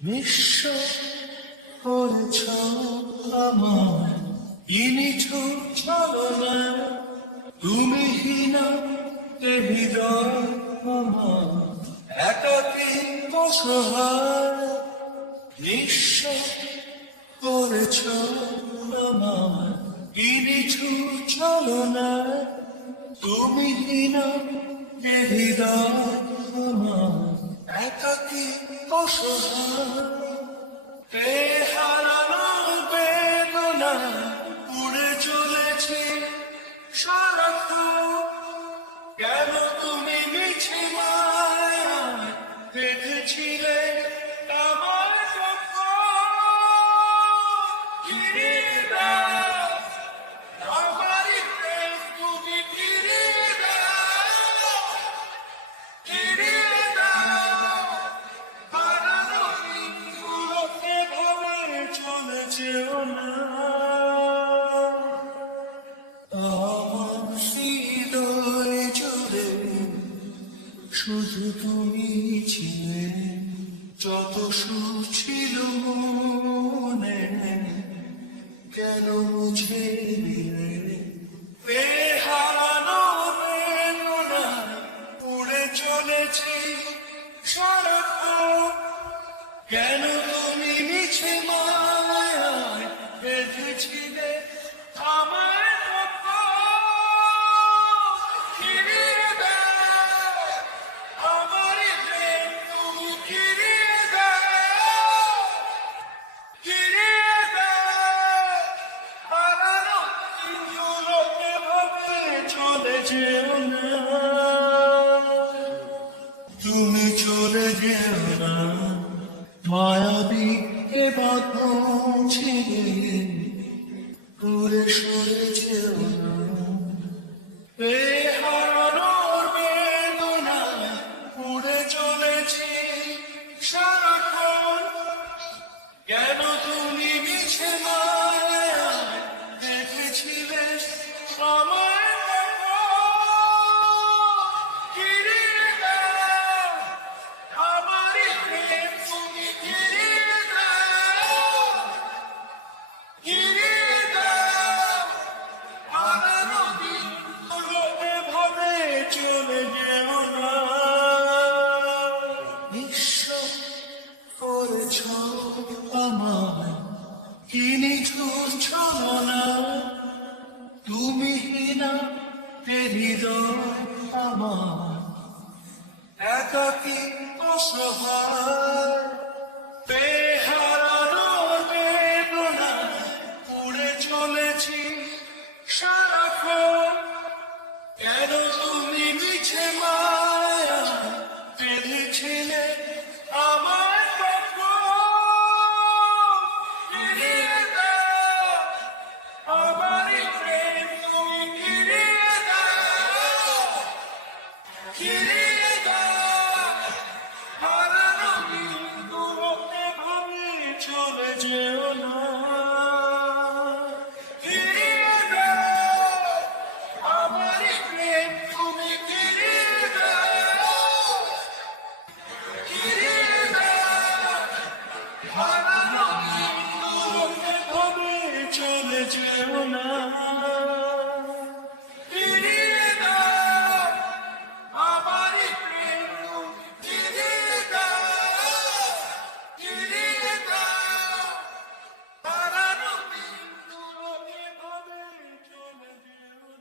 নিঃস্ব করেছ আমার ইনিছু ছলনা তুমি হীনা এ হৃদয় আমার একাকী অসহায় নিঃস্ব করেছ আমার ইনিছু ছলনা তুমি হীনা এ হৃদয় আমার একাকী অসহায় হারানো বেদনা উড়ে চলেছে সারাক্ষণ কেন তুমি মিছে মায়ায় দেখেছিলে আমার ফিরিয়ে দাও আমারই প্রেম তুমি ফিরিয়ে দাও ফিরিয়ে দাও হারানো দিনগুলোকে ভবে চলে যেও না আমার হৃদয় জুড়ে শুধু তুমি ছিলে যত সুখ ছিল মনে কেন মুছে দিলে হারানো বেদনা উড়ে চলেছি সারাক্ষণ কেন তুমি মিছে মায়ায় বেঁধেছিলে আমার ফিরিয়ে দাও আমারই প্রেম তুমি ফিরিয়ে দাও ফিরিয়ে দাও হারানো দিনগুলোকে ভাবে চলে যেও না তুমি চলে যেও না মায়াবী এ বাঁধন ছিঁড়ে দূরে সরে যেও না হারানোর বেদনা উড়ে চলেছি সারাক্ষণ কেন তুমি মিছে মায়ায় দেখেছিলে আমার ফিরিয়ে দাও আমারই প্রেম তুমি ফিরিয়ে দাও ফিরিয়ে দাও হারানো দিনগুলোকে ভাবে চলে যেও না নিঃস্ব করেছ আমার কি নিঠুর ছলনা তুমি হীনা এ হৃদয় আমার একাকী অসহায় হারানোর বেদনা উড়ে চলেছি সারাক্ষণ কেন তুমি মিছে মায়া বেঁধেছিলে আমার ফিরিয়ে দাও আমারই প্রেম তুমি ফিরিয়ে দাও ফিরিয়ে দাও হারানো দিনগুলোকে ভাবে চলে যেও না ফিরিয়ে দাও আমারই প্রেম তুমি ফিরিয়ে দাও ফিরিয়ে দাও হারানো দিনগুলোকে ভাবে চলে যেও না